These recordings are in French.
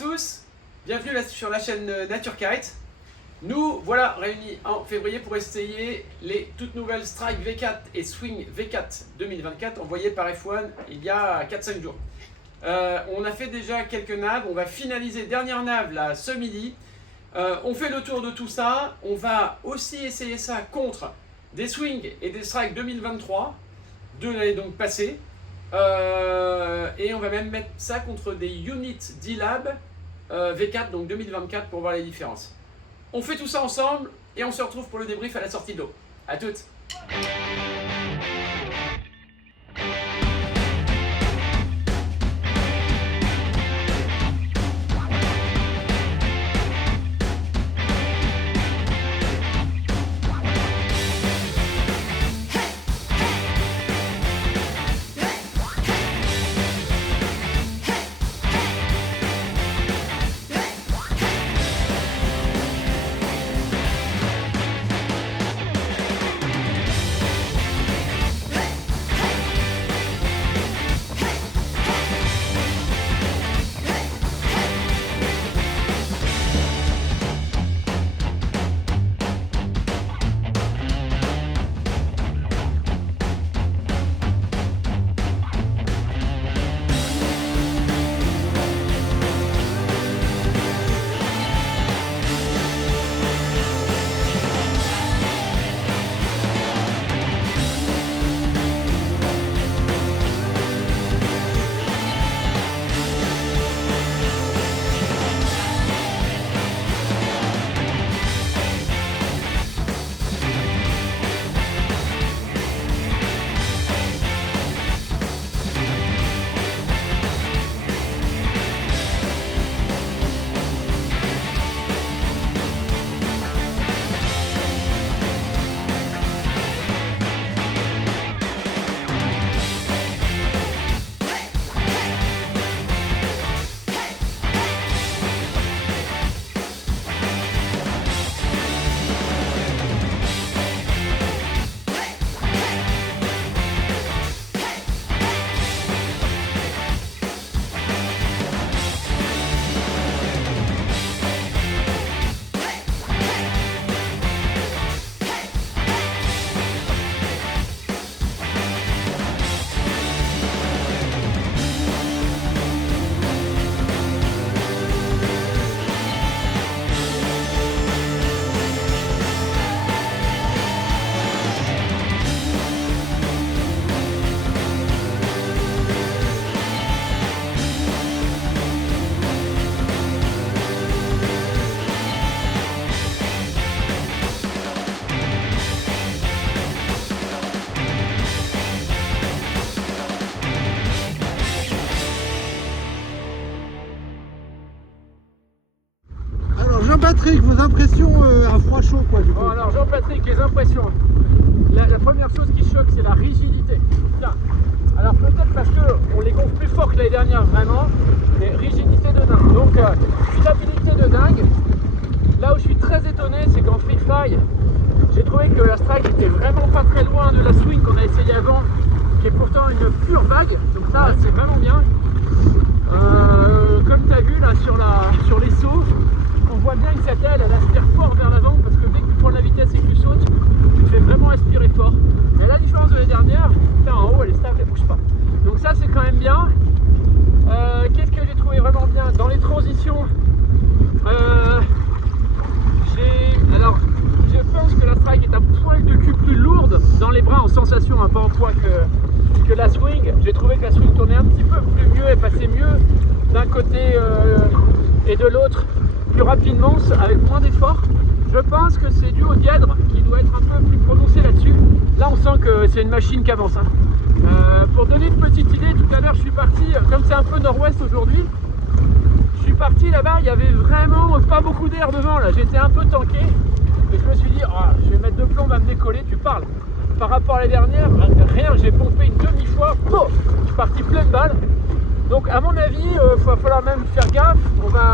tous, bienvenue là sur la chaîne NatureKite. Nous voilà réunis en février pour essayer les toutes nouvelles Strike V4 et Swing V4 2024 envoyées par F1 il y a 4-5 jours. On a fait déjà quelques naves, on va finaliser dernière nave là ce midi. On fait le tour de tout ça, on va aussi essayer ça contre des Swing et des Strike 2023 de l'année donc passée. Et on va même mettre ça contre des Unit D-Lab V4 donc 2024 pour voir les différences. On fait tout ça ensemble et on se retrouve pour le débrief à la sortie de l'eau. A toutes. Jean-Patrick, vos impressions à froid chaud quoi du coup. Bon, alors Jean-Patrick, les impressions. La première chose qui choque, c'est la rigidité. Tiens. Alors peut-être parce qu'on les gonfle plus fort que l'année dernière, vraiment, mais rigidité de dingue. Donc fiabilité de dingue. Là où je suis très étonné, c'est qu'en free fly, j'ai trouvé que la Strike était vraiment pas très loin de la Swing qu'on a essayé avant, qui est pourtant une pure vague. Donc ça, c'est vraiment bien. Comme tu as vu là sur les sauts, on voit bien que cette aile, elle aspire fort vers l'avant parce que dès que tu prends la vitesse et que tu sautes, tu te fais vraiment aspirer fort. Et la différence de l'année dernière, là en haut elle est stable, elle bouge pas. Donc ça c'est quand même bien. Qu'est-ce que j'ai trouvé vraiment bien dans les transitions? Alors je pense que la Strike est un poil de cul plus lourde dans les bras en sensation, pas en poids que la Swing. J'ai trouvé que la Swing tournait un petit peu plus mieux et passait mieux d'un côté et de l'autre plus rapidement, avec moins d'efforts. Je pense que c'est dû au dièdre qui doit être un peu plus prononcé là-dessus. Là on sent que c'est une machine qui avance. Pour donner une petite idée, tout à l'heure je suis parti, comme c'est un peu nord-ouest aujourd'hui, je suis parti là-bas, il y avait vraiment pas beaucoup d'air devant là, j'étais un peu tanké et je me suis dit oh, je vais mettre de plomb, va me décoller, tu parles. Par rapport à la dernière, rien, j'ai pompé une demi-fois, je suis parti pleine balle. Donc à mon avis, il va falloir même faire gaffe.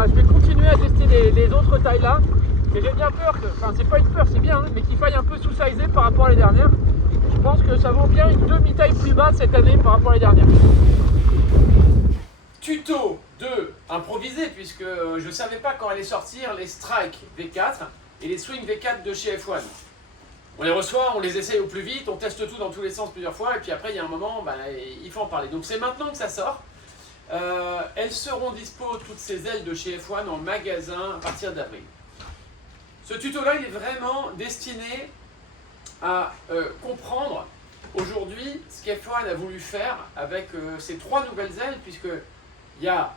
Je vais continuer à tester les autres tailles là. Et j'ai bien peur que, enfin c'est pas une peur, c'est bien, hein, mais qu'il faille un peu sous-sizer par rapport à les dernières. Je pense que ça vaut bien une demi-taille plus basse cette année par rapport à les dernières. Tuto 2. Improvisé, puisque je ne savais pas quand allaient sortir les Strike V4 et les Swing V4 de chez F1. On les reçoit, on les essaye au plus vite, on teste tout dans tous les sens plusieurs fois, et puis après il y a un moment, il faut en parler. Donc c'est maintenant que ça sort. Elles seront dispo, toutes ces ailes de chez F1, en magasin à partir d'avril. Ce tuto-là, il est vraiment destiné à comprendre aujourd'hui ce qu'F1 a voulu faire avec ces 3 nouvelles ailes, puisqu'il y a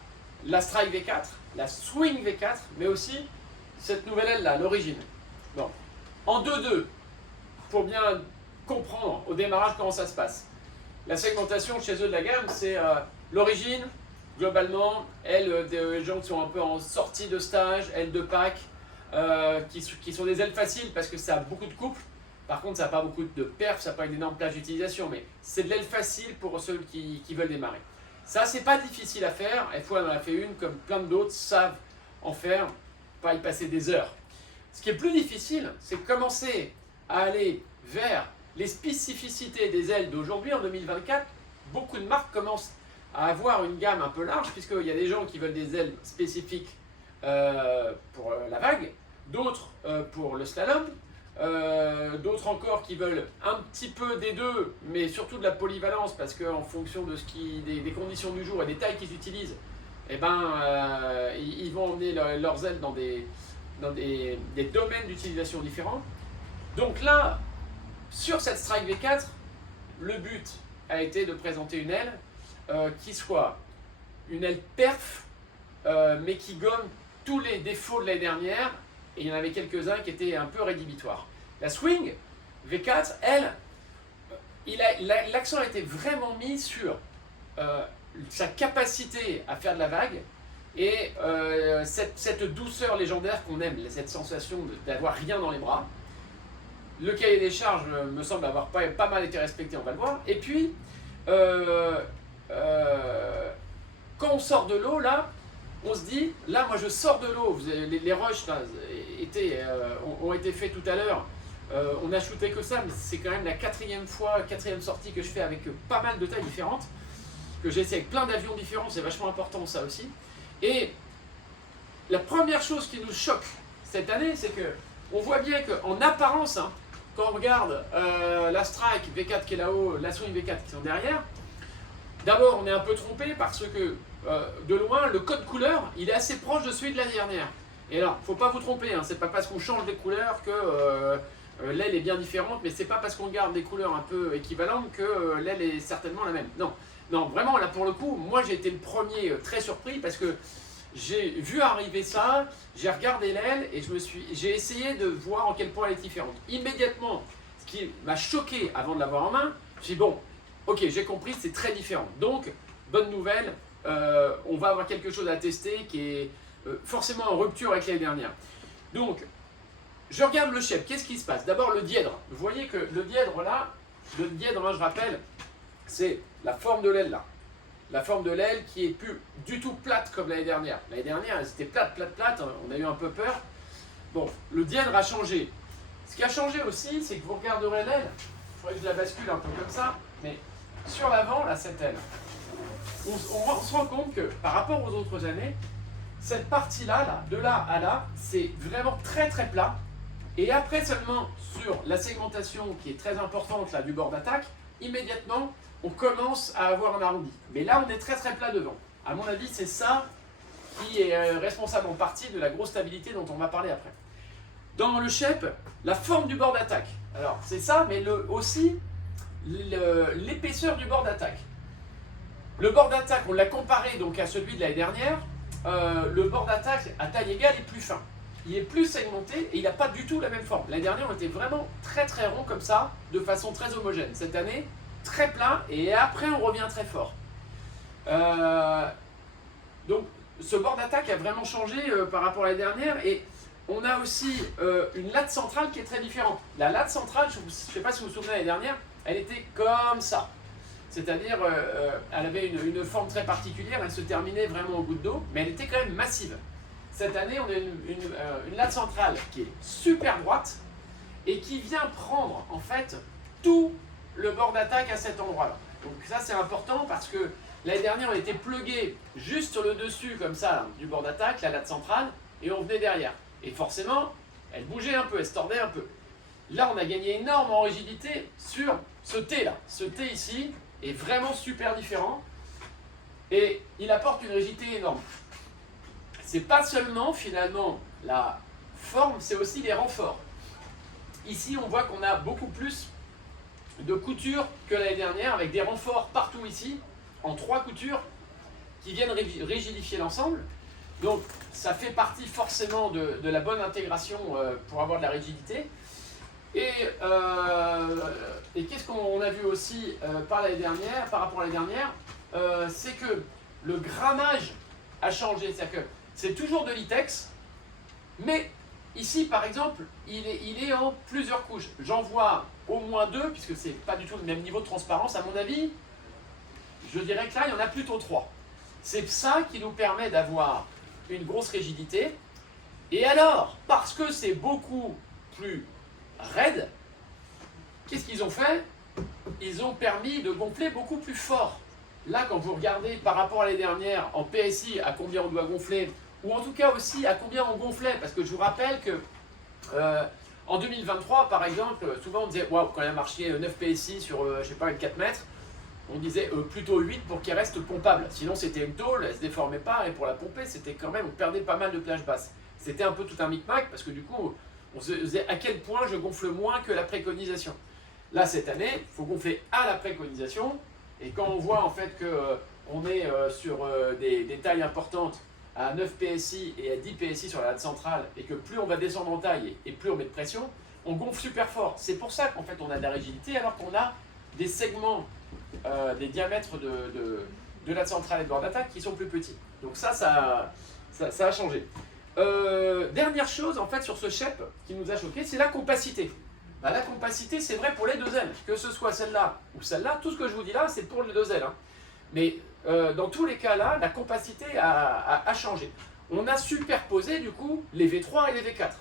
la Strike V4, la Swing V4, mais aussi cette nouvelle aile-là, l'origine. Bon. En 2-2, pour bien comprendre au démarrage comment ça se passe. La segmentation chez eux de la gamme, c'est l'origine, globalement, ailes des gens qui sont un peu en sortie de stage, ailes de pack, qui sont des ailes faciles parce que ça a beaucoup de couple. Par contre, ça n'a pas beaucoup de perf, ça n'a pas une énorme plage d'utilisation, mais c'est de l'aile facile pour ceux qui veulent démarrer. Ça, c'est pas difficile à faire. F1 en a fait une, comme plein d'autres savent en faire, pas y passer des heures. Ce qui est plus difficile, c'est commencer à aller vers les spécificités des ailes d'aujourd'hui en 2024. Beaucoup de marques commencent à avoir une gamme un peu large, puisqu'il y a des gens qui veulent des ailes spécifiques pour la vague, d'autres pour le slalom, d'autres encore qui veulent un petit peu des deux, mais surtout de la polyvalence, parce qu'en fonction de des conditions du jour et des tailles qu'ils utilisent, ils vont emmener leurs ailes dans des domaines d'utilisation différents. Donc là, sur cette Strike V4, le but a été de présenter une aile qui soit une aile perf, mais qui gomme tous les défauts de l'année dernière, et il y en avait quelques-uns qui étaient un peu rédhibitoires. La Swing V4, elle, l'accent a été vraiment mis sur sa capacité à faire de la vague et cette douceur légendaire qu'on aime, cette sensation d'avoir rien dans les bras. Le cahier des charges me semble avoir pas mal été respecté, on va le voir. Et puis, quand on sort de l'eau, là, on se dit, là, moi je sors de l'eau, les rushs là, ont été faits tout à l'heure. On a shooté que ça, mais c'est quand même la quatrième sortie que je fais avec pas mal de tailles différentes, que j'ai essayé avec plein d'avions différents, c'est vachement important ça aussi. Et la première chose qui nous choque cette année, c'est que on voit bien qu'en apparence, hein, quand on regarde la Strike V4 qui est là-haut, la Swing V4 qui sont derrière, d'abord on est un peu trompé parce que de loin, le code couleur, il est assez proche de celui de l'année dernière. Et là, faut pas vous tromper, hein, c'est pas parce qu'on change les couleurs que l'aile est bien différente, mais c'est pas parce qu'on garde des couleurs un peu équivalentes que l'aile est certainement la même. Non, non, vraiment, là pour le coup, moi j'ai été le premier très surpris parce que j'ai vu arriver ça, j'ai regardé l'aile et j'ai essayé de voir en quel point elle est différente. Immédiatement, ce qui m'a choqué avant de l'avoir en main, j'ai dit bon, ok, j'ai compris, c'est très différent. Donc, bonne nouvelle, on va avoir quelque chose à tester qui est forcément en rupture avec l'année dernière. Donc, je regarde le shape, qu'est-ce qui se passe? D'abord le dièdre. Vous voyez que le dièdre là, je rappelle, c'est la forme de l'aile là. La forme de l'aile qui est plus du tout plate comme l'année dernière. L'année dernière, elle était plate, on a eu un peu peur. Bon, le dièdre a changé. Ce qui a changé aussi, c'est que vous regarderez l'aile, il faudrait que je la bascule un peu comme ça, mais sur l'avant, là, cette aile, on se rend compte que par rapport aux autres années, cette partie-là, là, de là à là, c'est vraiment très très plat. Et après seulement sur la segmentation qui est très importante là, du bord d'attaque, immédiatement, on commence à avoir un arrondi. Mais là, on est très très plat devant. À mon avis, c'est ça qui est responsable en partie de la grosse stabilité dont on va parler après. Dans le shape, la forme du bord d'attaque. Alors, c'est ça, mais aussi l'épaisseur du bord d'attaque. Le bord d'attaque, on l'a comparé donc à celui de l'année dernière. Le bord d'attaque à taille égale est plus fin. Il est plus segmenté et il n'a pas du tout la même forme. L'année dernière, on était vraiment très très rond comme ça, de façon très homogène. Cette année, très plat et après on revient très fort. Donc ce bord d'attaque a vraiment changé par rapport à l'année dernière et on a aussi une latte centrale qui est très différente. La latte centrale, je ne sais pas si vous vous souvenez l'année dernière, elle était comme ça. C'est-à-dire, elle avait une forme très particulière, elle se terminait vraiment au goutte d'eau, mais elle était quand même massive. Cette année, on a une latte centrale qui est super droite et qui vient prendre en fait tout le bord d'attaque à cet endroit-là. Donc ça c'est important parce que L'année dernière, on était plugué juste sur le dessus, comme ça, là, du bord d'attaque, la latte centrale, et on venait derrière. Et forcément, elle bougeait un peu, elle se tordait un peu. Là, on a gagné énormément en rigidité sur ce T là. Ce T ici est vraiment super différent et il apporte une rigidité énorme. C'est pas seulement finalement la forme, c'est aussi les renforts. Ici, on voit qu'on a beaucoup plus de coutures que l'année dernière avec des renforts partout ici, en 3 coutures qui viennent rigidifier l'ensemble. Donc, ça fait partie forcément de la bonne intégration pour avoir de la rigidité. Et qu'est-ce qu'on a vu aussi par rapport à l'année dernière, c'est que le grammage a changé. C'est-à-dire que c'est toujours de l'itex, mais ici, par exemple, il est en plusieurs couches. J'en vois au moins 2, puisque c'est pas du tout le même niveau de transparence. À mon avis, je dirais que là, il y en a plutôt 3. C'est ça qui nous permet d'avoir une grosse rigidité. Et alors, parce que c'est beaucoup plus raide, qu'est-ce qu'ils ont fait? Ils ont permis de gonfler beaucoup plus fort. Là, quand vous regardez par rapport à l'année dernière, en PSI, à combien on doit gonfler, ou en tout cas aussi à combien on gonflait, parce que je vous rappelle que en 2023, par exemple, souvent on disait, waouh, quand il a marché 9 PSI sur, je sais pas, 4 mètres, on disait plutôt 8 pour qu'il reste pompable. Sinon, c'était une tôle, elle ne se déformait pas, et pour la pomper, c'était quand même, on perdait pas mal de plage basse. C'était un peu tout un micmac, parce que du coup, on se disait à quel point je gonfle moins que la préconisation. Là, cette année, il faut gonfler à la préconisation, et quand on voit en fait qu'on est sur des tailles importantes, à 9 PSI et à 10 PSI sur la latte centrale, et que plus on va descendre en taille et plus on met de pression, on gonfle super fort. C'est pour ça qu'en fait on a de la rigidité, alors qu'on a des segments, des diamètres de latte centrale et de bord d'attaque qui sont plus petits. Donc ça a changé. Dernière chose en fait sur ce shape qui nous a choqué, c'est la compacité. Bah, la compacité, c'est vrai pour les 2 ailes, que ce soit celle-là ou celle-là. Tout ce que je vous dis là, c'est pour les 2 ailes. Hein. Mais dans tous les cas là, la compacité a changé. On a superposé du coup les V3 et les V4.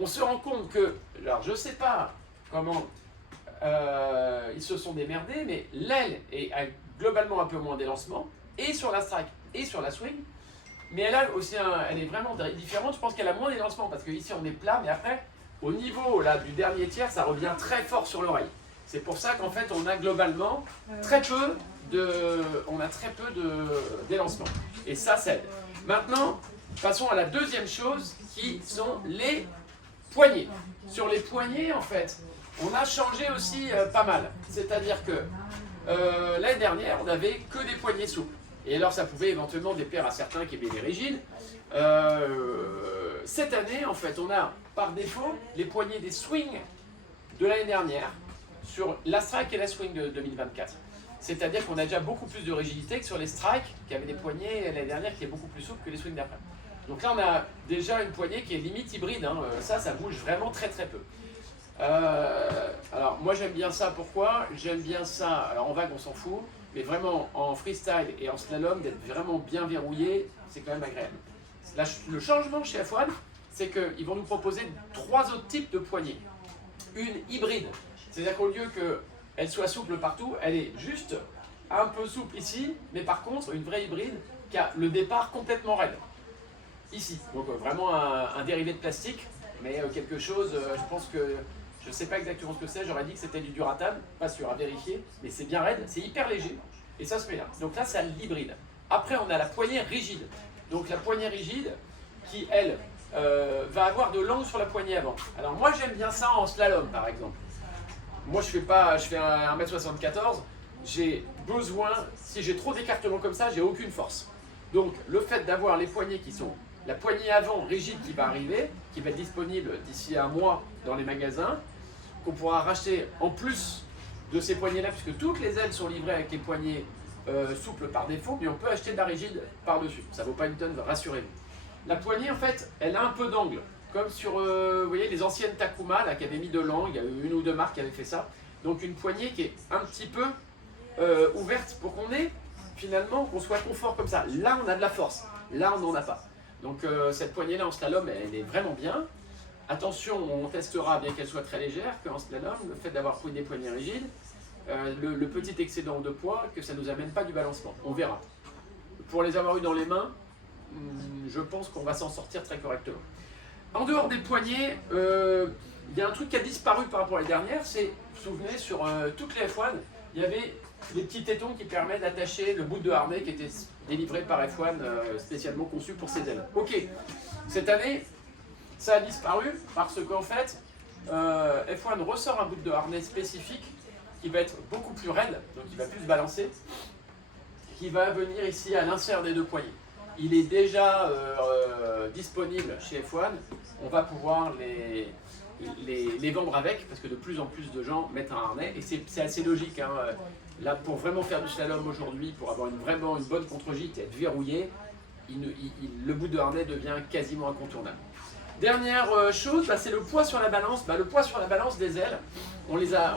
On se rend compte que, alors je sais pas comment ils se sont démerdés, mais l'aile a globalement un peu moins d'élancement, et sur la strike et sur la swing. Mais elle a aussi elle est vraiment différente. Je pense qu'elle a moins d'élancement parce qu'ici on est plat, mais après, au niveau là, du dernier tiers, ça revient très fort sur l'oreille. C'est pour ça qu'en fait, on a globalement très peu d'élancement. Et ça aide. Maintenant, passons à la deuxième chose qui sont les poignets. Sur les poignets, en fait, on a changé aussi pas mal. C'est-à-dire que l'année dernière, on n'avait que des poignets souples. Et alors, ça pouvait éventuellement déplaire à certains qui avaient des rigides. Cette année, en fait, on a par défaut les poignets des swings de l'année dernière sur la strike et la swing de 2024. C'est-à-dire qu'on a déjà beaucoup plus de rigidité que sur les strikes qui avaient des poignets l'année dernière qui est beaucoup plus souple que les swings d'après. Donc là, on a déjà une poignée qui est limite hybride. Hein. Ça bouge vraiment très très peu. Alors, moi j'aime bien ça. Pourquoi? J'aime bien ça. Alors en vague, on s'en fout. Mais vraiment, en freestyle et en slalom, d'être vraiment bien verrouillé, c'est quand même agréable. Là, le changement chez F1, c'est qu'ils vont nous proposer 3 autres types de poignées. Une hybride, c'est-à-dire qu'au lieu qu'elle soit souple partout, elle est juste un peu souple ici, mais par contre, une vraie hybride qui a le départ complètement raide. Ici, donc vraiment un dérivé de plastique, mais quelque chose, je pense que, je ne sais pas exactement ce que c'est, j'aurais dit que c'était du Duratane, pas sûr, à vérifier, mais c'est bien raide, c'est hyper léger, et ça se met là. Donc là, c'est l'hybride. Après, on a la poignée rigide. Donc la poignée rigide qui, elle, va avoir de l'angle sur la poignée avant. Alors moi, j'aime bien ça en slalom, par exemple. Moi, je fais 1m74, j'ai besoin, si j'ai trop d'écartement comme ça, j'ai aucune force. Donc le fait d'avoir les poignées qui sont, la poignée avant rigide qui va arriver, qui va être disponible d'ici un mois dans les magasins, qu'on pourra racheter en plus de ces poignées-là, puisque toutes les ailes sont livrées avec les poignées souples par défaut, mais on peut acheter de la rigide par-dessus. Ça ne vaut pas une tonne, rassurez-vous. La poignée, en fait, elle a un peu d'angle, comme sur vous voyez, les anciennes Takuma là, qui avaient mis de l'angle, il y a eu 1 ou 2 marques qui avaient fait ça. Donc une poignée qui est un petit peu ouverte pour qu'on ait finalement, qu'on soit confort comme ça. Là, on a de la force, là, on n'en a pas. Donc cette poignée-là en slalom, elle est vraiment bien. Attention, on testera, bien qu'elle soit très légère, qu'en slalom, le fait d'avoir pris des poignées rigides, le petit excédent de poids, que ça ne nous amène pas du balancement. On verra. Pour les avoir eu dans les mains, je pense qu'on va s'en sortir très correctement. En dehors des poignets, il y a un truc qui a disparu par rapport à la dernière, c'est, vous vous souvenez, sur toutes les F1, il y avait des petits tétons qui permettent d'attacher le bout de harnais qui était délivré par F1, spécialement conçu pour ses ailes. Ok, cette année, ça a disparu parce qu'en fait, F1 ressort un bout de harnais spécifique qui va être beaucoup plus raide, donc il va plus se balancer, qui va venir ici à l'insert des deux poignets. Il est déjà disponible chez F1, on va pouvoir les vendre avec, parce que de plus en plus de gens mettent un harnais, et c'est assez logique. Hein. Là, pour vraiment faire du slalom aujourd'hui, pour avoir vraiment une bonne contre-gîte et être verrouillé, le bout de harnais devient quasiment incontournable. Dernière chose, bah, c'est le poids sur la balance. Bah, le poids sur la balance des ailes, on les a,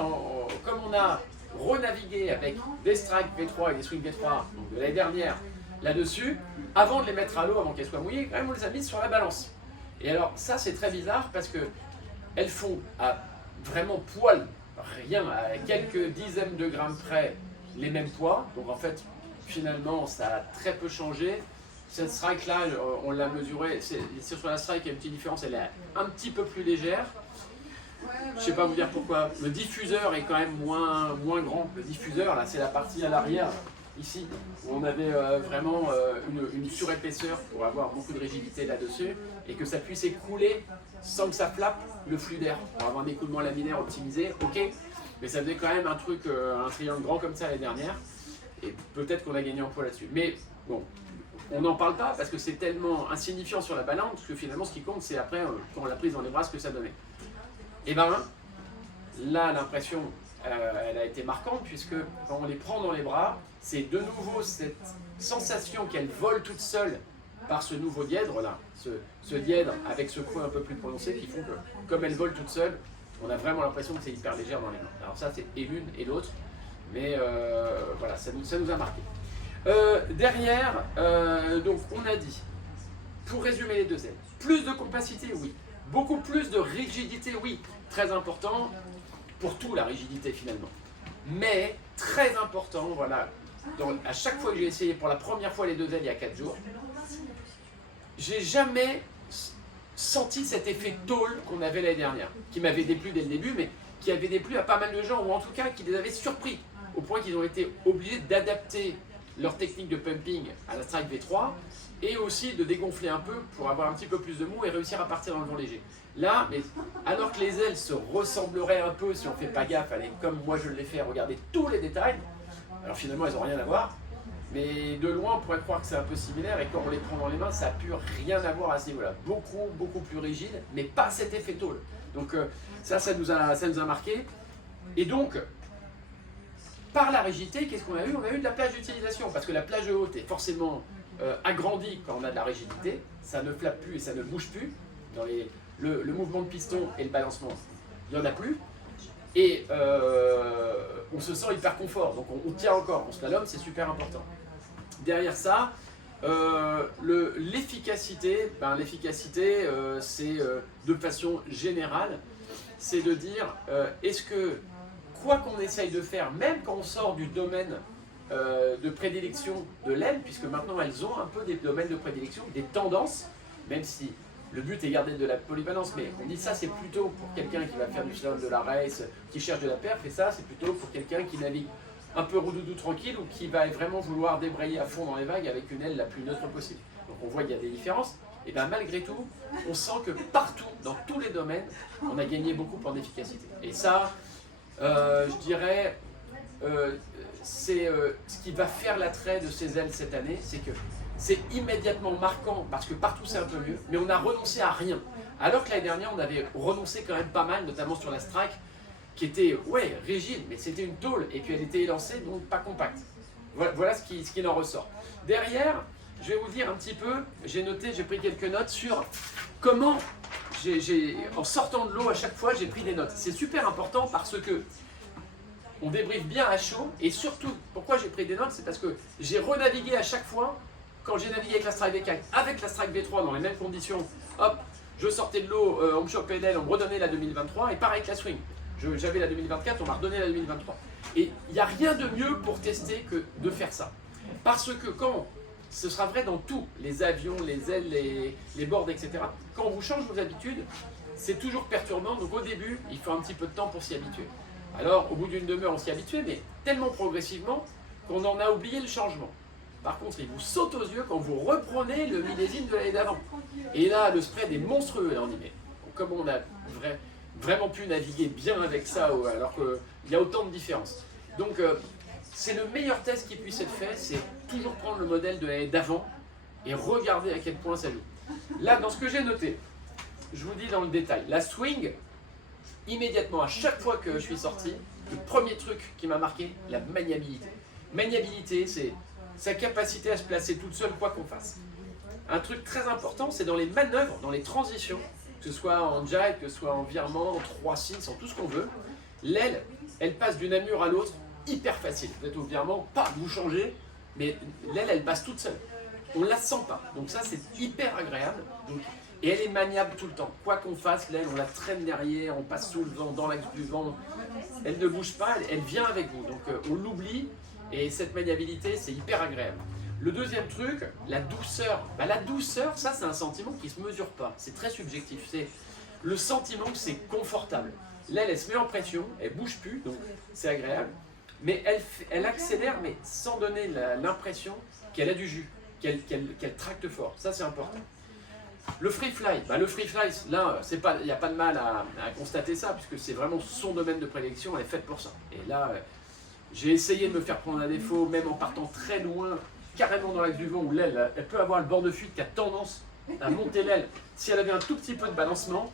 comme on a renavigué avec des Strike V3 et des Swing V3 donc de l'année dernière là-dessus, avant de les mettre à l'eau, avant qu'elles soient mouillées, quand même on les a mises sur la balance. Et alors ça c'est très bizarre parce que elles font à vraiment poil, rien, à quelques dizaines de grammes près, les mêmes poids. Donc en fait, finalement, ça a très peu changé. Cette strike là, on l'a mesurée, c'est sur la strike, il y a une petite différence, elle est un petit peu plus légère. Je ne sais pas vous dire pourquoi. Le diffuseur est quand même moins grand. Le diffuseur, là, c'est la partie à l'arrière, ici, où on avait vraiment une surépaisseur pour avoir beaucoup de rigidité là-dessus et que ça puisse écouler sans que ça flappe le flux d'air pour avoir un écoulement laminaire optimisé. Ok, mais ça faisait quand même un truc, un triangle grand comme ça l'année dernière et peut-être qu'on a gagné en poids là-dessus. Mais bon, on n'en parle pas parce que c'est tellement insignifiant sur la balance que finalement ce qui compte c'est après quand on l'a prise dans les bras ce que ça donnait. Et ben là l'impression elle a été marquante puisque quand on les prend dans les bras, c'est de nouveau cette sensation qu'elles volent toutes seules par ce nouveau dièdre là, ce dièdre avec ce creux un peu plus prononcé qui font que comme elles volent toutes seules, on a vraiment l'impression que c'est hyper légère dans les mains. Alors ça c'est et l'une et l'autre, mais voilà, ça nous a marqué. Derrière, donc on a dit, pour résumer les deux ailes, plus de compacité, oui. Beaucoup plus de rigidité, oui. Très important, pour tout la rigidité finalement. Mais très important, voilà, à chaque fois que j'ai essayé pour la première fois les deux ailes il y a 4 jours, j'ai jamais senti cet effet tôle qu'on avait l'année dernière, qui m'avait déplu dès le début, mais qui avait déplu à pas mal de gens, ou en tout cas qui les avait surpris, au point qu'ils ont été obligés d'adapter leur technique de pumping à la Strike V3 et aussi de dégonfler un peu pour avoir un petit peu plus de mou et réussir à partir dans le vent léger. Là, mais alors que les ailes se ressembleraient un peu si on ne fait pas gaffe, allez, comme moi je l'ai fait, regarder tous les détails, alors finalement elles n'ont rien à voir, mais de loin on pourrait croire que c'est un peu similaire et quand on les prend dans les mains ça n'a plus rien à voir à ce niveau-là. Beaucoup plus rigide, mais pas cet effet tôle. Donc ça nous a marqué. Et donc, par la rigidité, qu'est-ce qu'on a eu? On a eu de la plage d'utilisation, parce que la plage haute est forcément agrandie quand on a de la rigidité, ça ne flappe plus et ça ne bouge plus. Dans le mouvement de piston et le balancement, il n'y en a plus. Et on se sent hyper confort, donc on tient encore. En slalom, c'est super important. Derrière ça, l'efficacité, c'est de façon générale, c'est de dire, est-ce que quoi qu'on essaye de faire, même quand on sort du domaine de prédilection de l'aile, puisque maintenant elles ont un peu des domaines de prédilection, des tendances, même si le but est garder de la polyvalence, mais on dit ça c'est plutôt pour quelqu'un qui va faire du slalom, de la race, qui cherche de la perf, et ça c'est plutôt pour quelqu'un qui navigue un peu roudoudou tranquille ou qui va vraiment vouloir débrayer à fond dans les vagues avec une aile la plus neutre possible. Donc on voit qu'il y a des différences, et bien malgré tout, on sent que partout, dans tous les domaines, on a gagné beaucoup en efficacité. Et ça, je dirais, c'est ce qui va faire l'attrait de ces ailes cette année, c'est que c'est immédiatement marquant parce que partout c'est un peu mieux, mais on a renoncé à rien. Alors que l'année dernière, on avait renoncé quand même pas mal, notamment sur la Strike, qui était, ouais, rigide, mais c'était une tôle, et puis elle était élancée, donc pas compacte. Voilà ce qu'il en ressort. Derrière, je vais vous dire un petit peu, j'ai pris quelques notes sur comment, en sortant de l'eau à chaque fois, j'ai pris des notes. C'est super important parce que on débriefe bien à chaud, et surtout, pourquoi j'ai pris des notes, c'est parce que j'ai renavigué à chaque fois. Quand j'ai navigué avec la Strike V4, avec la Strike V3 dans les mêmes conditions, hop, je sortais de l'eau, on me chopait l'aile, on me redonnait la 2023, et pareil avec la Swing. J'avais la 2024, on m'a redonné la 2023. Et il n'y a rien de mieux pour tester que de faire ça. Parce que quand, ce sera vrai dans tout, les avions, les ailes, les boards, etc. Quand on vous change vos habitudes, c'est toujours perturbant. Donc au début, il faut un petit peu de temps pour s'y habituer. Alors au bout d'une demi-heure, on s'y habitue, mais tellement progressivement qu'on en a oublié le changement. Par contre, il vous saute aux yeux quand vous reprenez le millésime de l'année d'avant. Et là, le spread est monstrueux. Là, on dit, mais comment on a vraiment pu naviguer bien avec ça alors qu'il y a autant de différences. Donc, c'est le meilleur test qui puisse être fait, c'est toujours prendre le modèle de l'année d'avant et regarder à quel point ça joue. Là, dans ce que j'ai noté, je vous dis dans le détail, la swing, immédiatement, à chaque fois que je suis sorti, le premier truc qui m'a marqué, la maniabilité. Maniabilité, c'est sa capacité à se placer toute seule, quoi qu'on fasse. Un truc très important, c'est dans les manœuvres, dans les transitions, que ce soit en jibe, que ce soit en virement, en 3-6, en tout ce qu'on veut, l'aile, elle passe d'une amure à l'autre hyper facile. Vous êtes au virement, pas vous changez, mais l'aile, elle passe toute seule. On ne la sent pas. Donc ça, c'est hyper agréable. Et elle est maniable tout le temps. Quoi qu'on fasse, l'aile, on la traîne derrière, on passe sous le vent, dans l'axe du vent. Elle ne bouge pas, elle vient avec vous. Donc on l'oublie, et cette maniabilité, c'est hyper agréable. Le deuxième truc, la douceur. La douceur, ça c'est un sentiment qui ne se mesure pas. C'est très subjectif. C'est le sentiment que c'est confortable. L'aile, elle se met en pression, elle ne bouge plus, donc c'est agréable. Mais elle accélère, mais sans donner l'impression qu'elle a du jus, qu'elle tracte fort. Ça c'est important. Le free fly, là, il n'y a pas de mal à constater ça, puisque c'est vraiment son domaine de prédilection, elle est faite pour ça. Et là, j'ai essayé de me faire prendre un défaut, même en partant très loin, carrément dans l'axe du vent, où l'aile, elle peut avoir le bord de fuite qui a tendance à monter l'aile. Si elle avait un tout petit peu de balancement,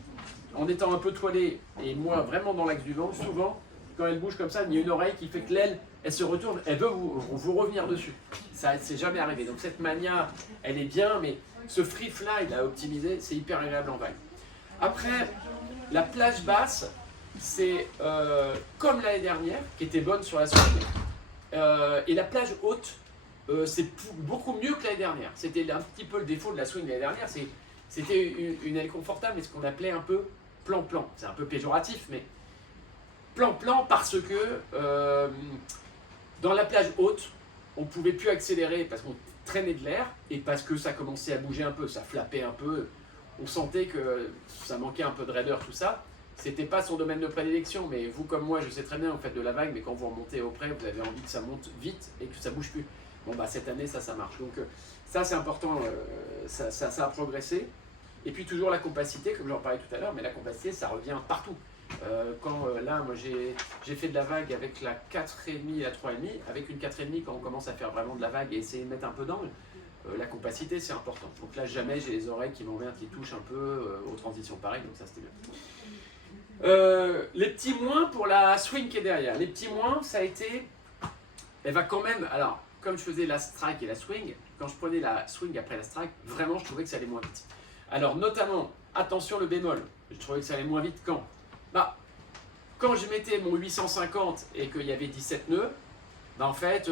en étant un peu toilée, et moi vraiment dans l'axe du vent, souvent, quand elle bouge comme ça, il y a une oreille qui fait que l'aile, elle se retourne, elle veut vous revenir dessus. Ça, c'est jamais arrivé. Donc cette mania, elle est bien, mais ce free fly, là, optimisé, c'est hyper agréable en vague. Après, la plage basse, c'est comme l'année dernière, qui était bonne sur la swing, et la plage haute, c'est beaucoup mieux que l'année dernière. C'était un petit peu le défaut de la swing l'année dernière, c'était une aile confortable, mais ce qu'on appelait un peu plan-plan. C'est un peu péjoratif, mais plan-plan parce que dans la plage haute, on ne pouvait plus accélérer parce qu'on traînait de l'air et parce que ça commençait à bouger un peu, ça flappait un peu. On sentait que ça manquait un peu de raideur, tout ça. C'était pas son domaine de prédilection, mais vous comme moi, je sais très bien, vous faites de la vague, mais quand vous remontez au près, vous avez envie que ça monte vite et que ça bouge plus. Bon, cette année, ça marche. Donc ça, c'est important, ça a progressé. Et puis toujours la compacité, comme j'en parlais tout à l'heure, mais la compacité, ça revient partout. Là, moi, j'ai fait de la vague avec la 4,5 et la 3,5. Avec une 4,5, quand on commence à faire vraiment de la vague et essayer de mettre un peu d'angle, la compacité, c'est important. Donc là, jamais j'ai les oreilles qui m'emmerdent, qui touchent un peu aux transitions pareilles, donc ça, c'était bien. Les petits moins pour la swing qui est derrière. Les petits moins, ça a été... Elle va quand même... Alors, comme je faisais la strike et la swing, quand je prenais la swing après la strike, vraiment, je trouvais que ça allait moins vite. Alors, notamment, attention le bémol. Je trouvais que ça allait moins vite quand quand je mettais mon 850 et qu'il y avait 17 nœuds, en fait,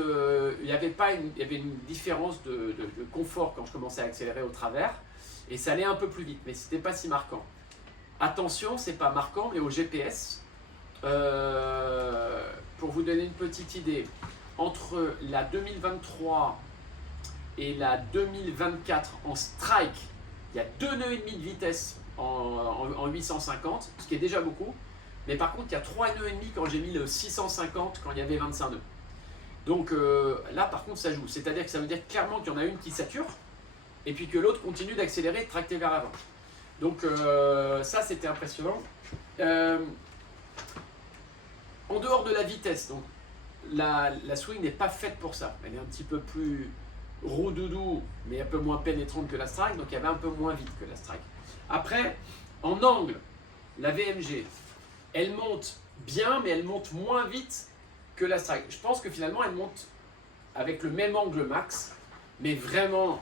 il y avait une différence de confort quand je commençais à accélérer au travers, et ça allait un peu plus vite, mais c'était pas si marquant. Attention, c'est pas marquant, mais au GPS, pour vous donner une petite idée, entre la 2023 et la 2024 en strike, il y a 2,5 nœuds de vitesse en 850, ce qui est déjà beaucoup. Mais par contre, il y a 3,5 nœuds quand j'ai mis le 650 quand il y avait 25 nœuds. Donc là, par contre, ça joue. C'est-à-dire que ça veut dire clairement qu'il y en a une qui sature et puis que l'autre continue d'accélérer et de tracter vers l'avant. Donc ça, c'était impressionnant. En dehors de la vitesse, donc, la swing n'est pas faite pour ça. Elle est un petit peu plus roux-doudou, mais un peu moins pénétrante que la strike, donc elle va un peu moins vite que la strike. Après, en angle, la VMG, elle monte bien, mais elle monte moins vite que la strike. Je pense que finalement, elle monte avec le même angle max, mais vraiment,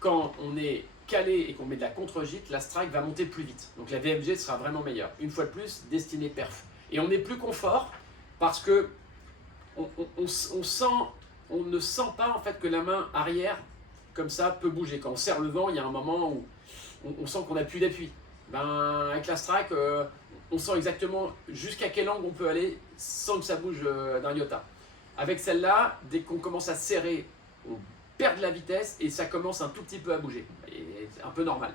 quand on est calé et qu'on met de la contre-gîte, la strike va monter plus vite. Donc la VMG sera vraiment meilleure. Une fois de plus, destinée perf. Et on est plus confort parce que on ne sent pas en fait que la main arrière, comme ça, peut bouger. Quand on serre le vent, il y a un moment où on sent qu'on n'a plus d'appui. Avec la strike, on sent exactement jusqu'à quel angle on peut aller sans que ça bouge d'un iota. Avec celle-là, dès qu'on commence à serrer, on perd de la vitesse et ça commence un tout petit peu à bouger. Et c'est un peu normal.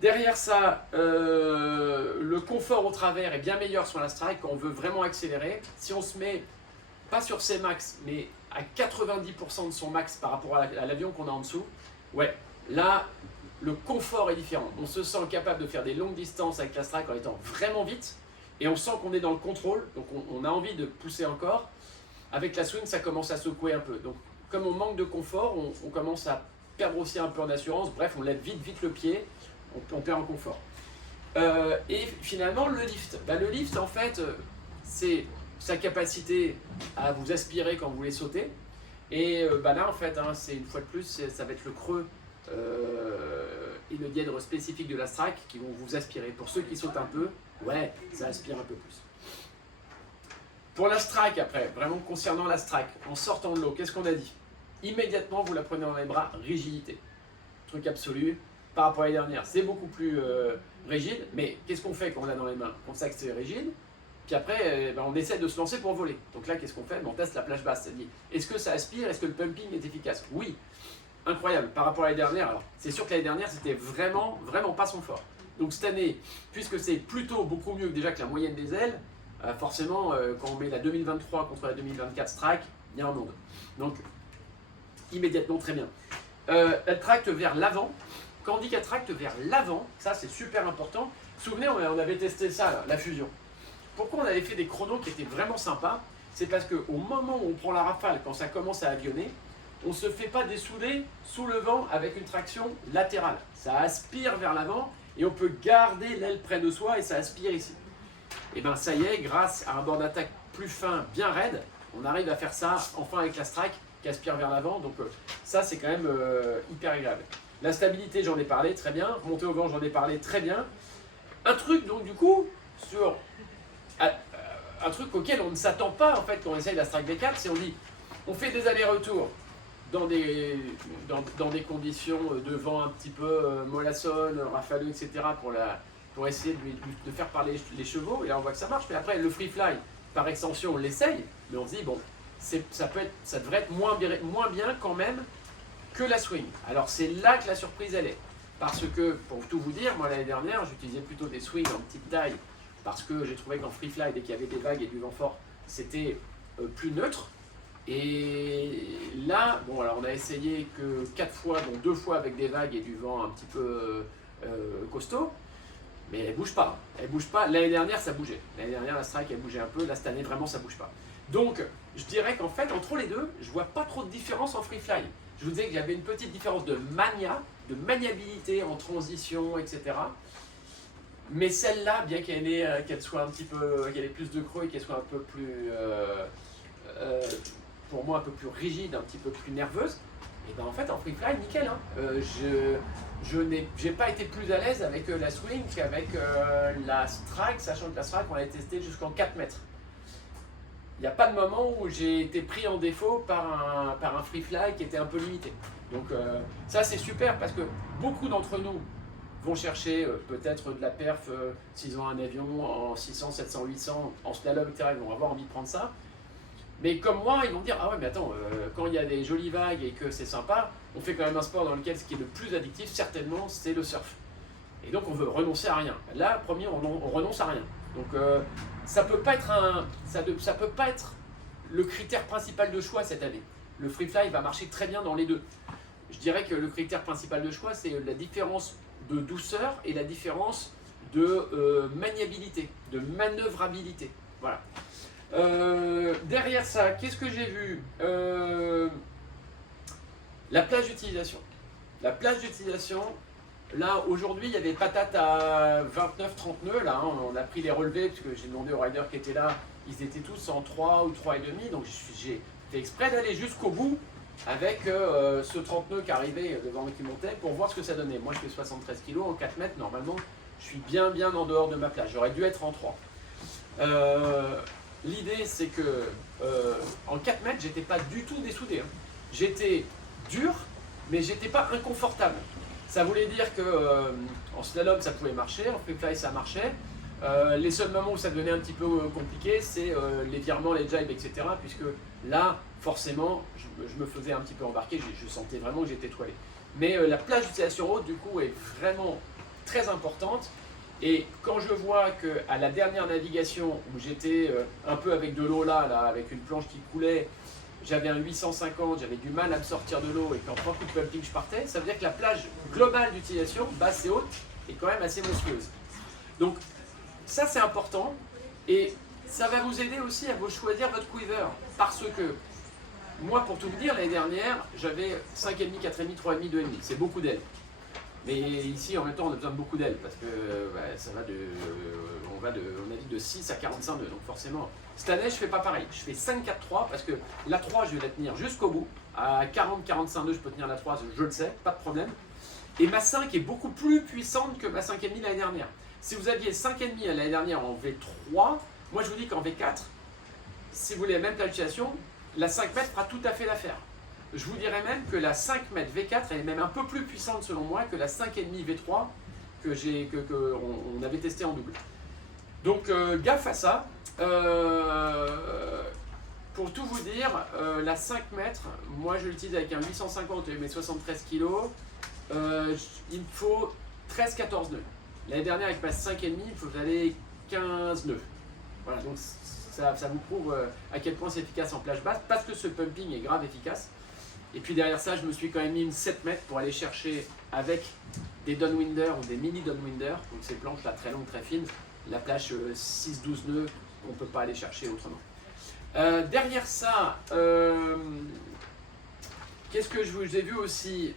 Derrière ça, le confort au travers est bien meilleur sur la Strike quand on veut vraiment accélérer. Si on se met, pas sur ses max, mais à 90% de son max par rapport à l'avion qu'on a en dessous, ouais, là, le confort est différent. On se sent capable de faire des longues distances avec la Strike en étant vraiment vite et on sent qu'on est dans le contrôle, donc on a envie de pousser encore. Avec la Swing, ça commence à secouer un peu. Donc, comme on manque de confort, on commence à perdre aussi un peu en assurance. Bref, on lève vite le pied, on perd en confort. Et finalement, le lift. Le lift, en fait, c'est sa capacité à vous aspirer quand vous voulez sauter. Et là, en fait, c'est une fois de plus, ça va être le creux et le dièdre spécifique de la Strike qui vont vous aspirer. Pour ceux qui sautent un peu, ouais, ça aspire un peu plus. Pour la Strike, après, vraiment concernant la Strike, en sortant de l'eau, qu'est-ce qu'on a dit? Immédiatement, vous la prenez dans les bras, rigidité. Truc absolu. Par rapport à l'année dernière, c'est beaucoup plus rigide, mais qu'est-ce qu'on fait quand on l'a dans les mains? On sait que c'est rigide, puis après, on essaie de se lancer pour voler. Donc là, qu'est-ce qu'on fait? On teste la plage basse. C'est-à-dire, est-ce que ça aspire? Est-ce que le pumping est efficace? Oui. Incroyable. Par rapport à l'année dernière, alors, c'est sûr que l'année dernière, c'était vraiment pas son fort. Donc cette année, puisque c'est plutôt beaucoup mieux déjà que la moyenne des ailes, forcément, quand on met la 2023 contre la 2024 Strike, il y a un monde. Donc, immédiatement, très bien. Elle tracte vers l'avant. Quand on dit qu'elle tracte vers l'avant, ça c'est super important. Souvenez, on avait testé ça, là, la fusion. Pourquoi on avait fait des chronos qui étaient vraiment sympas? C'est parce qu'au moment où on prend la rafale, quand ça commence à avionner, on ne se fait pas dessouder sous le vent avec une traction latérale. Ça aspire vers l'avant et on peut garder l'aile près de soi et ça aspire ici. Et bien ça y est, grâce à un bord d'attaque plus fin, bien raide, on arrive à faire ça enfin avec la Strike qui aspire vers l'avant. Donc ça c'est quand même hyper agréable. La stabilité, j'en ai parlé, très bien. Remonter au vent, j'en ai parlé, très bien. Un truc, donc, du coup, sur un truc auquel on ne s'attend pas, en fait, quand on essaye la Strike V4, c'est on dit, on fait des allers-retours dans des conditions de vent un petit peu mollassonne, rafaleux, etc., pour essayer de faire parler les chevaux, et là, on voit que ça marche. Mais après, le free fly, par extension, on l'essaye, mais on se dit, bon, ça devrait être moins bien quand même que la Swing. Alors c'est là que la surprise elle est. Parce que, pour tout vous dire, moi l'année dernière, j'utilisais plutôt des swings en petite taille parce que j'ai trouvé qu'en free fly, dès qu'il y avait des vagues et du vent fort, c'était plus neutre. Et là, bon alors on a essayé que 4 fois, donc 2 fois avec des vagues et du vent un petit peu costaud, mais elle bouge pas. Elle bouge pas. L'année dernière, ça bougeait. L'année dernière, la Strike, elle bougeait un peu. Là, cette année, vraiment, ça bouge pas. Donc, je dirais qu'en fait, entre les deux, je vois pas trop de différence en free fly. Je vous disais qu'il y avait une petite différence de maniabilité en transition, etc. Mais celle-là, bien qu'elle soit un petit peu, qu'elle ait plus de creux et qu'elle soit un peu plus, pour moi, un peu plus rigide, un petit peu plus nerveuse, et ben en fait, en free fly, nickel. J'ai pas été plus à l'aise avec la Swing qu'avec la Strike, sachant que la Strike, on l'a testée jusqu'en 4 mètres. Il n'y a pas de moment où j'ai été pris en défaut par un free fly qui était un peu limité. Donc ça c'est super parce que beaucoup d'entre nous vont chercher peut-être de la perf s'ils ont un avion en 600, 700, 800, en slalom, etc. Ils vont avoir envie de prendre ça. Mais comme moi, ils vont dire, ah ouais mais attends, quand il y a des jolies vagues et que c'est sympa, on fait quand même un sport dans lequel ce qui est le plus addictif, certainement, c'est le surf. Et donc on veut renoncer à rien. Là, premier, on renonce à rien. Donc ça peut pas être le critère principal de choix cette année. Le free fly va marcher très bien dans les deux. Je dirais que le critère principal de choix, c'est la différence de douceur et la différence de maniabilité, de manœuvrabilité. Voilà. Derrière ça, qu'est-ce que j'ai vu? La plage d'utilisation. La plage d'utilisation. Là, aujourd'hui, il y avait patate à 29-30 nœuds. Là, hein, on a pris les relevés, parce que j'ai demandé aux riders qui étaient là, ils étaient tous en 3 ou 3,5. Donc, j'ai fait exprès d'aller jusqu'au bout avec ce 30 nœuds qui arrivait devant et qui montait pour voir ce que ça donnait. Moi, je fais 73 kg en 4 mètres. Normalement, je suis bien en dehors de ma plage. J'aurais dû être en 3. L'idée, c'est que en 4 mètres, j'étais pas du tout dessoudé. Hein. J'étais dur, mais j'étais pas inconfortable. Ça voulait dire que en slalom ça pouvait marcher, en free fly ça marchait, Les seuls moments où ça devenait un petit peu compliqué, c'est les virements, les jibes, etc. Puisque là, forcément, je me faisais un petit peu embarquer, je sentais vraiment que j'étais toilé. Mais la plage d'utilisation haute, du coup, est vraiment très importante. Et quand je vois qu'à la dernière navigation, où j'étais un peu avec de l'eau là, avec une planche qui coulait, j'avais un 850, j'avais du mal à me sortir de l'eau, et qu'en 3 coups de pumping je partais, ça veut dire que la plage globale d'utilisation, basse et haute, est quand même assez monstrueuse. Donc ça c'est important, et ça va vous aider aussi à vous choisir votre quiver, parce que moi pour tout vous dire, l'année dernière, j'avais 5,5, 4,5, 3,5, 2,5, c'est beaucoup d'ailes. Mais ici, en même temps, on a besoin de beaucoup d'ailes parce que ça va on navigue de 6 à 45 nœuds. Donc forcément, cette année, je fais pas pareil. Je fais 5-4-3 parce que la 3, je vais la tenir jusqu'au bout. À 40-45 nœuds, je peux tenir la 3, je le sais, pas de problème. Et ma 5 est beaucoup plus puissante que ma 5,5 l'année dernière. Si vous aviez 5,5 l'année dernière en V3, moi je vous dis qu'en V4, si vous voulez la même planification, la 5 mètres fera tout à fait l'affaire. Je vous dirais même que la 5 mètres V4 elle est même un peu plus puissante selon moi que la 5,5 V3 qu'on avait testé en double. Donc gaffe à ça. Pour tout vous dire, la 5 mètres, moi je l'utilise avec un 850 et mes 73 kg. Il me faut 13-14 nœuds. L'année dernière avec ma 5,5, il faut aller 15 nœuds. Voilà, donc ça vous prouve à quel point c'est efficace en plage basse, parce que ce pumping est grave efficace. Et puis derrière ça, je me suis quand même mis une 7 mètres pour aller chercher avec des downwinder ou des mini downwinder, donc ces planches là très longues, très fines, la plage 6-12 nœuds, on ne peut pas aller chercher autrement. Derrière ça, qu'est-ce que je vous ai vu aussi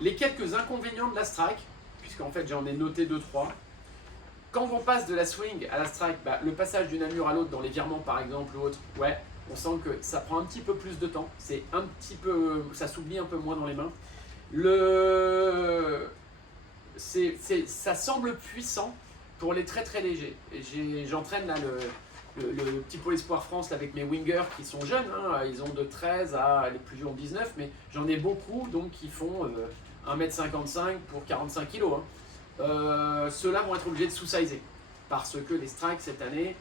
les quelques inconvénients de la strike, puisqu'en fait j'en ai noté 2-3. Quand on passe de la swing à la strike, le passage d'une amure à l'autre dans les virements par exemple ou autre, ouais, on sent que ça prend un petit peu plus de temps, c'est un petit peu, ça s'oublie un peu moins dans les mains. Ça semble puissant pour les très très légers. J'entraîne là le petit pôle espoir France là, avec mes wingers qui sont jeunes, hein, ils ont de 13 à les plus vieux ont 19, mais j'en ai beaucoup donc qui font 1m55 pour 45 kg. Hein. Ceux-là vont être obligés de sous-sizer parce que les strikes cette année,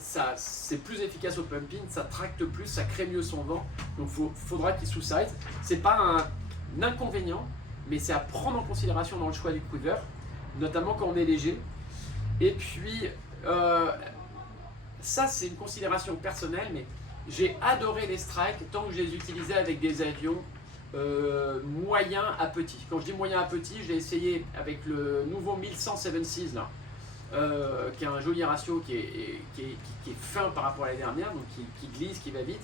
c'est plus efficace au pumping, ça tracte plus, ça crée mieux son vent, donc faudra qu'il sous-size. C'est pas un inconvénient, mais c'est à prendre en considération dans le choix du quiver, notamment quand on est léger. Et puis, ça c'est une considération personnelle, mais j'ai adoré les strikes tant que je les utilisais avec des avions moyens à petits. Quand je dis moyen à petit, je l'ai essayé avec le nouveau 1100 Seven Seas là. Qui a un joli ratio qui est fin par rapport à l'année dernière, donc qui glisse, qui va vite.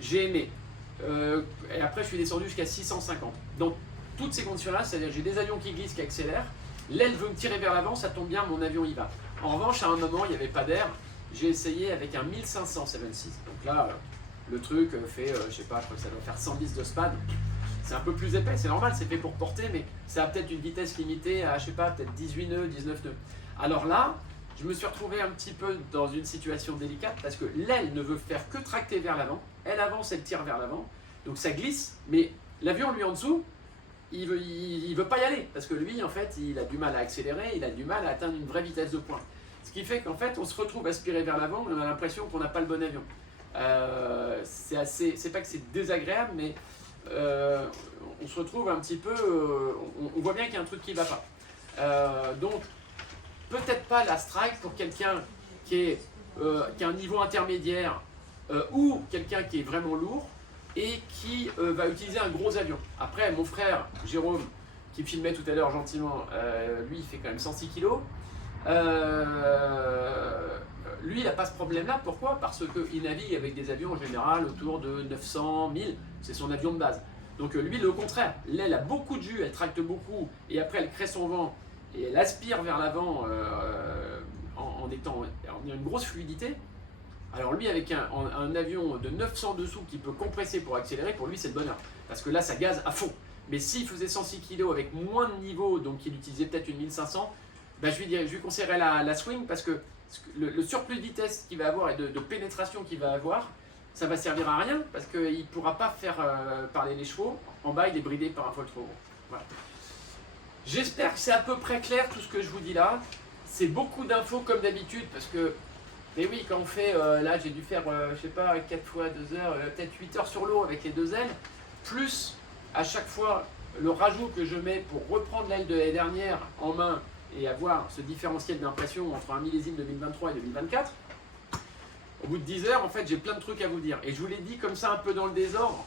J'ai aimé. Et après, je suis descendu jusqu'à 650. Dans toutes ces conditions-là, c'est-à-dire j'ai des avions qui glissent, qui accélèrent. L'aile veut me tirer vers l'avant, ça tombe bien, mon avion y va. En revanche, à un moment, il n'y avait pas d'air. J'ai essayé avec un 1500 7.6. Donc là, le truc fait, je sais pas, je crois que ça doit faire 110 de SPAD. C'est un peu plus épais, c'est normal, c'est fait pour porter, mais ça a peut-être une vitesse limitée à, je sais pas, peut-être 18 nœuds, 19 nœuds. Alors là, je me suis retrouvé un petit peu dans une situation délicate parce que l'aile ne veut faire que tracter vers l'avant. Elle avance, elle tire vers l'avant. Donc ça glisse, mais l'avion, lui, en dessous, il veut pas y aller parce que lui, en fait, il a du mal à accélérer, il a du mal à atteindre une vraie vitesse de pointe. Ce qui fait qu'en fait, on se retrouve aspiré vers l'avant et on a l'impression qu'on n'a pas le bon avion. C'est pas que c'est désagréable, mais on se retrouve un petit peu, on voit bien qu'il y a un truc qui ne va pas. Donc, peut-être pas la strike pour quelqu'un qui a un niveau intermédiaire ou quelqu'un qui est vraiment lourd et qui va utiliser un gros avion. Après, mon frère Jérôme, qui filmait tout à l'heure gentiment, lui il fait quand même 106 kg. Lui il n'a pas ce problème-là. Pourquoi? Parce qu'il navigue avec des avions en général autour de 900, 1000. C'est son avion de base. Donc lui, au contraire, l'aile a beaucoup de jus, elle tracte beaucoup et après elle crée son vent. Et elle aspire vers l'avant en ayant une grosse fluidité. Alors lui, avec un avion de 900 dessous qui peut compresser pour accélérer, pour lui c'est le bonheur. Parce que là, ça gaze à fond. Mais s'il faisait 106 kg avec moins de niveau, donc il utilisait peut-être une 1500, je lui conseillerais la swing parce que le surplus de vitesse qu'il va avoir et de pénétration qu'il va avoir, ça va servir à rien parce qu'il ne pourra pas faire parler les chevaux. En bas, il est bridé par un foil trop gros. Voilà. J'espère que c'est à peu près clair tout ce que je vous dis là. C'est beaucoup d'infos comme d'habitude parce que, mais oui, quand on fait, là j'ai dû faire, je sais pas, 4 fois 2 heures, peut-être 8 heures sur l'eau avec les 2 ailes, plus à chaque fois le rajout que je mets pour reprendre l'aile de l'année dernière en main et avoir ce différentiel d'impression entre un millésime 2023 et 2024. Au bout de 10 heures, en fait, j'ai plein de trucs à vous dire. Et je vous l'ai dit comme ça un peu dans le désordre,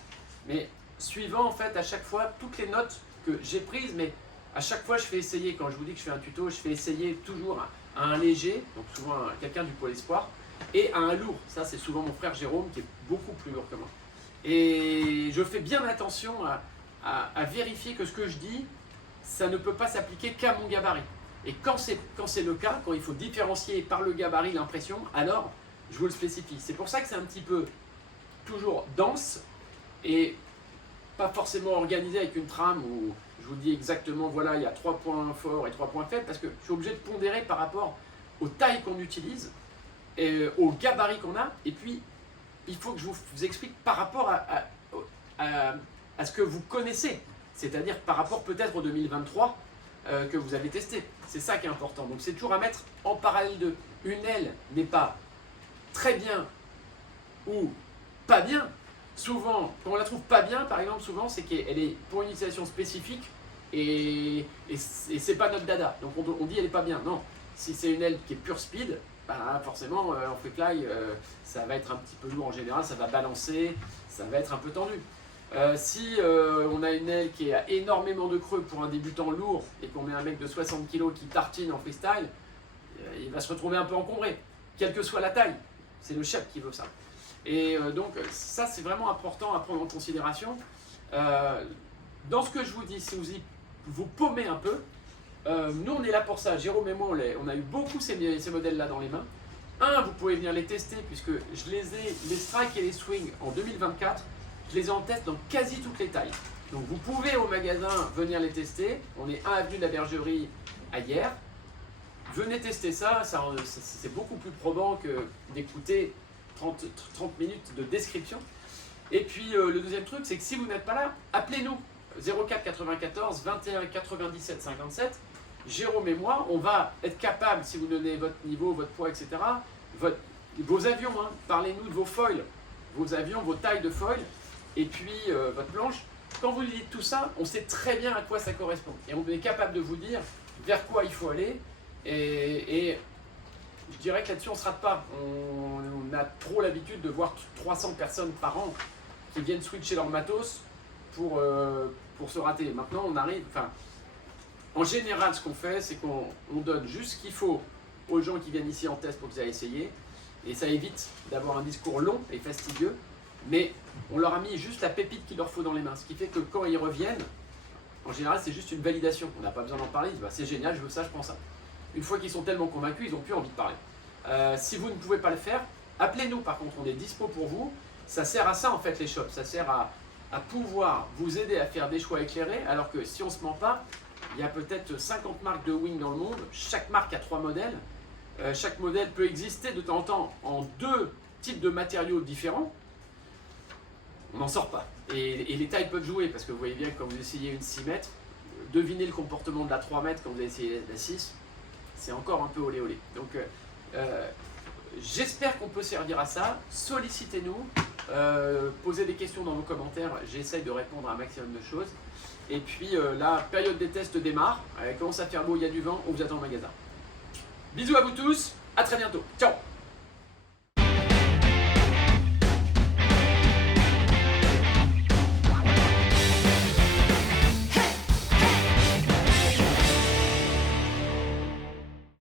mais suivant en fait à chaque fois toutes les notes que j'ai prises, mais à chaque fois je fais essayer, quand je vous dis que je fais un tuto, je fais essayer toujours à un léger, donc souvent à quelqu'un du Pôle Espoir, et à un lourd. Ça c'est souvent mon frère Jérôme qui est beaucoup plus lourd que moi. Et je fais bien attention à vérifier que ce que je dis, ça ne peut pas s'appliquer qu'à mon gabarit. Et quand c'est le cas, quand il faut différencier par le gabarit l'impression, alors je vous le spécifie. C'est pour ça que c'est un petit peu toujours dense et pas forcément organisé avec une trame où je vous dis exactement, voilà, il y a 3 points forts et 3 points faibles, parce que je suis obligé de pondérer par rapport aux tailles qu'on utilise, et au gabarit qu'on a, et puis il faut que je vous explique par rapport à ce que vous connaissez, c'est-à-dire par rapport peut-être au 2023 que vous avez testé. C'est ça qui est important. Donc c'est toujours à mettre en parallèle de. Une aile n'est pas très bien ou pas bien. Souvent, quand on la trouve pas bien, par exemple, souvent c'est qu'elle est pour une utilisation spécifique et c'est pas notre dada. Donc on dit elle est pas bien. Non, si c'est une aile qui est pure speed, bah forcément en freefly ça va être un petit peu lourd en général, ça va balancer, ça va être un peu tendu. Si on a une aile qui a énormément de creux pour un débutant lourd et qu'on met un mec de 60 kg qui tartine en freestyle, il va se retrouver un peu encombré, quelle que soit la taille. C'est le chef qui veut ça. Et donc ça c'est vraiment important à prendre en considération. Dans ce que je vous dis, si vous paumez un peu, nous on est là pour ça. Jérôme et moi on a eu beaucoup ces modèles là dans les mains. Vous pouvez venir les tester puisque je les strike et les swing en 2024. Je les ai en test dans quasi toutes les tailles. Donc vous pouvez au magasin venir les tester. On est 1 avenue de la Bergerie à Hyères. Venez tester ça c'est beaucoup plus probant que d'écouter 30 minutes de description. Et puis le deuxième truc, c'est que si vous n'êtes pas là, appelez-nous 04 94 21 97 57. Jérôme et moi, on va être capable, si vous donnez votre niveau, votre poids, etc., vos avions, hein, parlez-nous de vos foils, vos avions, vos tailles de foils, et puis votre planche. Quand vous dites tout ça, on sait très bien à quoi ça correspond. Et on est capable de vous dire vers quoi il faut aller. Et je dirais que là-dessus, on ne se rate pas. On a trop l'habitude de voir 300 personnes par an qui viennent switcher leur matos pour se rater. Maintenant, on arrive... Enfin, en général, ce qu'on fait, c'est qu'on donne juste ce qu'il faut aux gens qui viennent ici en test pour qu'ils aillent essayer. Et ça évite d'avoir un discours long et fastidieux. Mais on leur a mis juste la pépite qu'il leur faut dans les mains. Ce qui fait que quand ils reviennent, en général, c'est juste une validation. On n'a pas besoin d'en parler. Ils disent, bah, c'est génial, je veux ça, je prends ça. Une fois qu'ils sont tellement convaincus, ils n'ont plus envie de parler. Si vous ne pouvez pas le faire, appelez-nous. Par contre, on est dispo pour vous. Ça sert à ça, en fait, les shops. Ça sert à pouvoir vous aider à faire des choix éclairés. Alors que si on ne se ment pas, il y a peut-être 50 marques de wing dans le monde. Chaque marque a 3 modèles. Chaque modèle peut exister de temps en temps en 2 types de matériaux différents. On n'en sort pas. Et les tailles peuvent jouer parce que vous voyez bien que quand vous essayez une 6 mètres, devinez le comportement de la 3 mètres quand vous essayez la 6, c'est encore un peu olé olé. Donc j'espère qu'on peut servir à ça. Sollicitez-nous, posez des questions dans vos commentaires, j'essaye de répondre à un maximum de choses. Et puis la période des tests démarre, commence à faire beau, il y a du vent, on vous attend au magasin. Bisous à vous tous, à très bientôt, ciao.